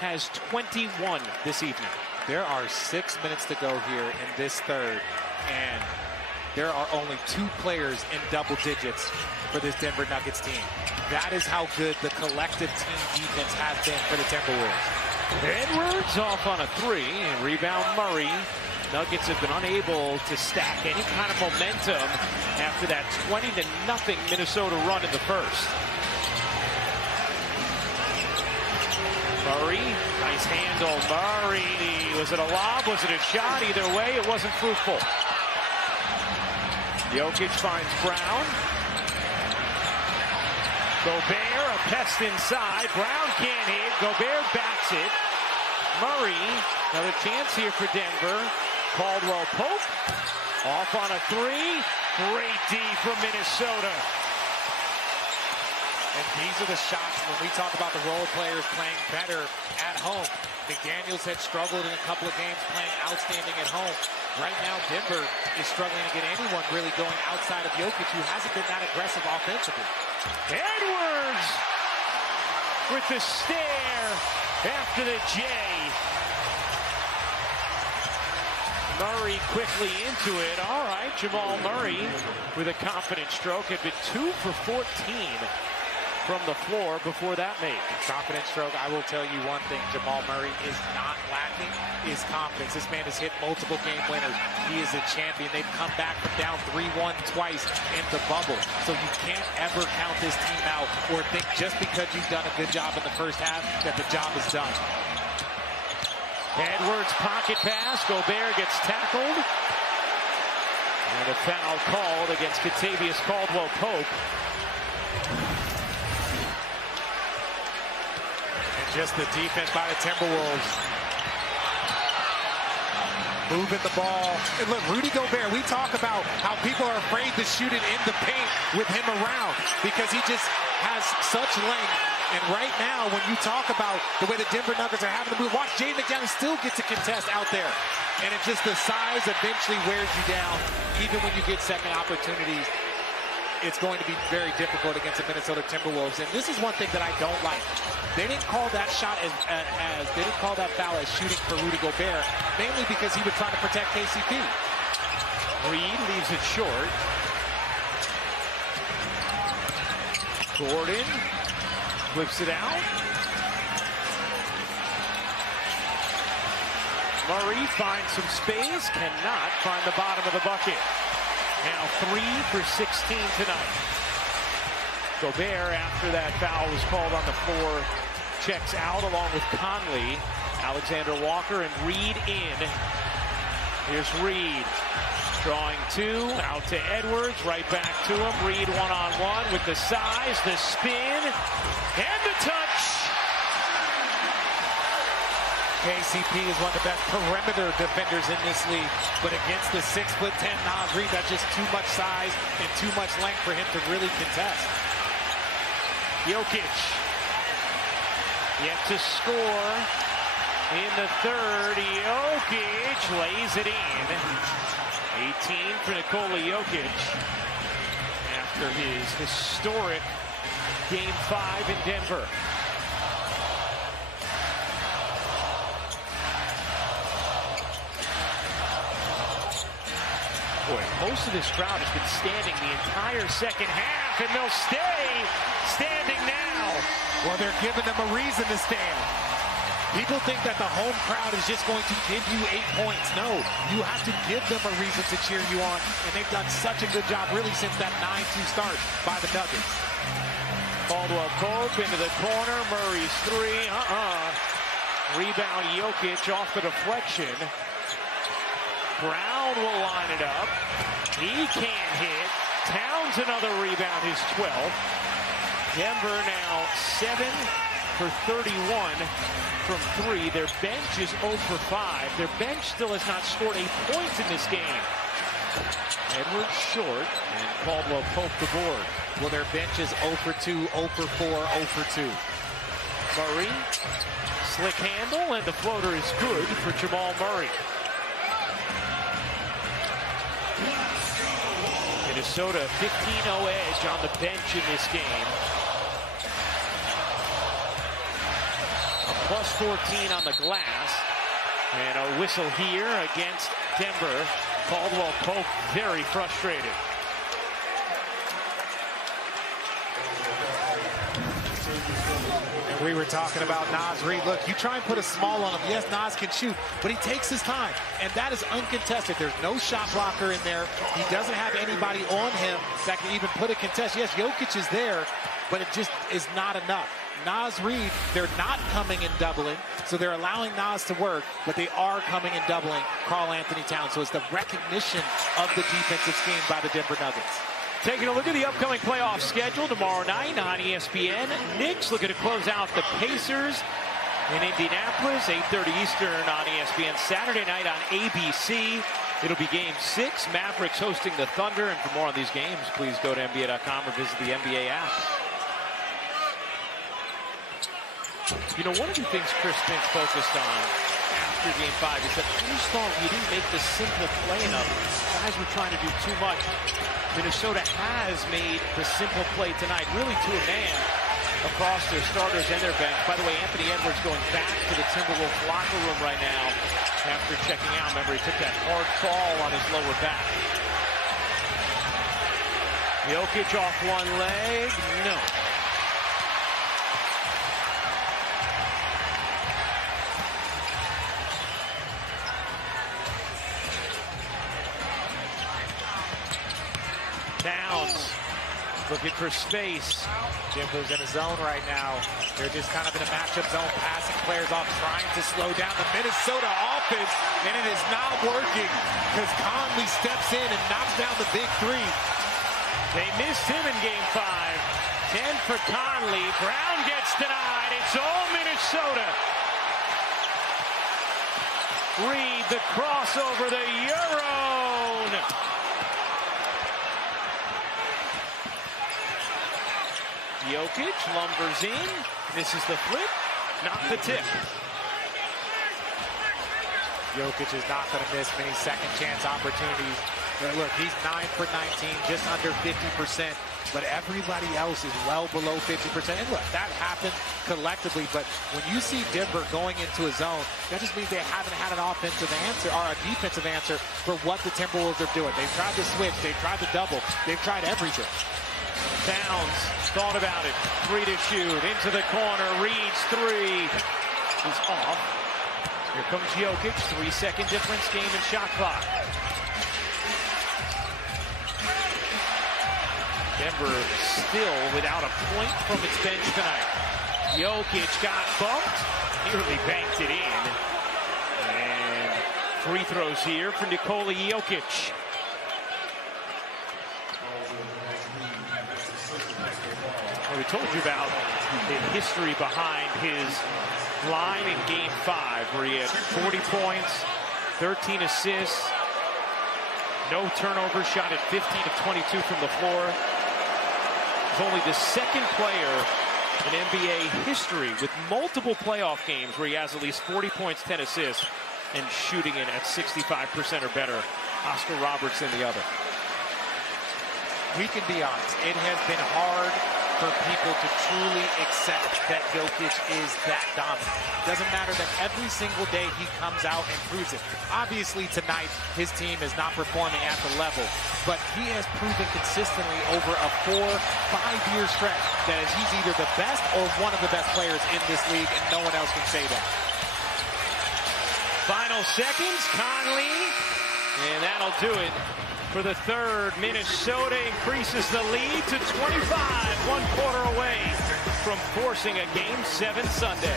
has 21 this evening. There are 6 minutes to go here in this third, and there are only 2 players in double digits for this Denver Nuggets team. That is how good the collective team defense has been for the Timberwolves. Edwards off on a 3, and rebound Murray. Nuggets have been unable to stack any kind of momentum after that 20-0 Minnesota run in the first. Murray, nice handle. Murray, was it a lob? Was it a shot? Either way, it wasn't fruitful. Jokic finds Brown. Gobert, a pest inside. Brown can't hit. Gobert bats it. Murray, another chance here for Denver. Caldwell Pope, off on a 3. Great D from Minnesota. And these are the shots when we talk about the role players playing better at home. McDaniels had struggled in a couple of games playing outstanding at home. Right now, Denver is struggling to get anyone really going outside of Jokic, who hasn't been that aggressive offensively. Edwards with the stare after the J. Murray quickly into it. All right, Jamal Murray with a confident stroke. Had been 2 for 14 from the floor before that make. Confident stroke. I will tell you one thing Jamal Murray is not lacking is confidence. This man has hit multiple game winners. He is a champion. They've come back from down 3-1 twice in the bubble. So you can't ever count this team out or think just because you've done a good job in the first half that the job is done. Edwards pocket pass. Gobert gets tackled. And a foul called against Kentavious Caldwell-Pope. And just the defense by the Timberwolves. Moving the ball. And look, Rudy Gobert, we talk about how people are afraid to shoot it in the paint with him around because he just has such length. And right now, when you talk about the way the Denver Nuggets are having to move, watch Jaden McDaniels still get to contest out there. And it's just the size eventually wears you down. Even when you get second opportunities, it's going to be very difficult against the Minnesota Timberwolves. And this is one thing that I don't like. They didn't call that shot they didn't call that foul as shooting for Rudy Gobert, mainly because he was trying to protect KCP. Reed leaves it short. Gordon flips it out. Murray finds some space, cannot find the bottom of the bucket. Now 3 for 16 tonight. Gobert, after that foul was called on the floor, checks out along with Conley. Alexander Walker and Reed in. Here's Reed. Drawing 2, out to Edwards, right back to him. Reed one-on-one with the size, the spin, and the touch. KCP is one of the best perimeter defenders in this league, but against the 6'10" Naz Reid, that's just too much size and too much length for him to really contest. Jokic yet to score in the third. Jokic lays it in. 18 for Nikola Jokic after his historic Game 5 in Denver. Boy, most of this crowd has been standing the entire second half, and they'll stay standing now. Well, they're giving them a reason to stand. People think that the home crowd is just going to give you 8 points. No, you have to give them a reason to cheer you on, and they've done such a good job really since that 9-2 start by the Nuggets. Caldwell-Pope into the corner. Murray's 3. Rebound Jokic off the deflection. Brown will line it up. He can't hit. Towns another rebound, his 12th. Denver now 7 for 31 from 3. Their bench is 0 for 5. Their bench still has not scored a point in this game. Edwards short, and Caldwell-Pope the board. Well, their bench is 0 for 2, 0 for 4, 0 for 2. Murray, slick handle, and the floater is good for Jamal Murray. Minnesota 15-0 edge on the bench in this game. plus 14 on the glass. And a whistle here against Denver. Caldwell Pope very frustrated. We were talking about Naz Reid. Look, you try and put a small on him. Yes, Naz can shoot, but he takes his time, and that is uncontested. There's no shot blocker in there. He doesn't have anybody on him that can even put a contest. Yes, Jokic is there, but it just is not enough. Naz Reid, they're not coming and doubling, so they're allowing Naz to work, but they are coming and doubling Karl-Anthony Towns. So it's the recognition of the defensive scheme by the Denver Nuggets. Taking a look at the upcoming playoff schedule tomorrow night on ESPN. Knicks looking to close out the Pacers in Indianapolis, 8:30 Eastern on ESPN. Saturday night on ABC. It'll be Game 6. Mavericks hosting the Thunder. And for more on these games, please go to NBA.com or visit the NBA app. You know, one of the things Chris Finch focused on after Game 5 is that we just thought we didn't make the simple play enough. Guys were trying to do too much. Minnesota has made the simple play tonight, really to a man, across their starters and their bench. By the way, Anthony Edwards going back to the Timberwolves locker room right now after checking out. Remember, he took that hard fall on his lower back. Jokic off one leg. No. Towns looking for space. Denver's in a zone right now. They're just kind of in a matchup zone, passing players off, trying to slow down the Minnesota offense, and it is not working because Conley steps in and knocks down the big three. They missed him in Game 5. 10 for Conley. Brown gets denied. It's all Minnesota. Reid, the crossover, the Euro. Jokic lumbers in, misses the flip, not the tip. Jokic is not going to miss many second chance opportunities. But look, he's 9 for 19, just under 50%, but everybody else is well below 50%. And look, that happens collectively, but when you see Denver going into a zone, that just means they haven't had an offensive answer or a defensive answer for what the Timberwolves are doing. They've tried to switch, they've tried to double, they've tried everything. Towns thought about it. 3 to shoot. Into the corner. Reid's three is off. Here comes Jokic. 3-second difference. Game and shot clock. Denver still without a point from its bench tonight. Jokic got bumped. Nearly banked it in. And free throws here for Nikola Jokic. We told you about the history behind his line in Game 5, where he had 40 points, 13 assists, no turnovers, shot at 15 of 22 from the floor. He's only the second player in NBA history with multiple playoff games where he has at least 40 points, 10 assists, and shooting it at 65% or better. Oscar Robertson the other. We can be honest, it has been hard for people to truly accept that Jokic is that dominant. Doesn't matter that every single day he comes out and proves it. Obviously tonight his team is not performing at the level, but he has proven consistently over a 4-5 year stretch that he's either the best or one of the best players in this league, and no one else can say that. Final seconds, Conley, and that'll do it. For the third, Minnesota increases the lead to 25, 1 quarter away from forcing a Game 7 Sunday.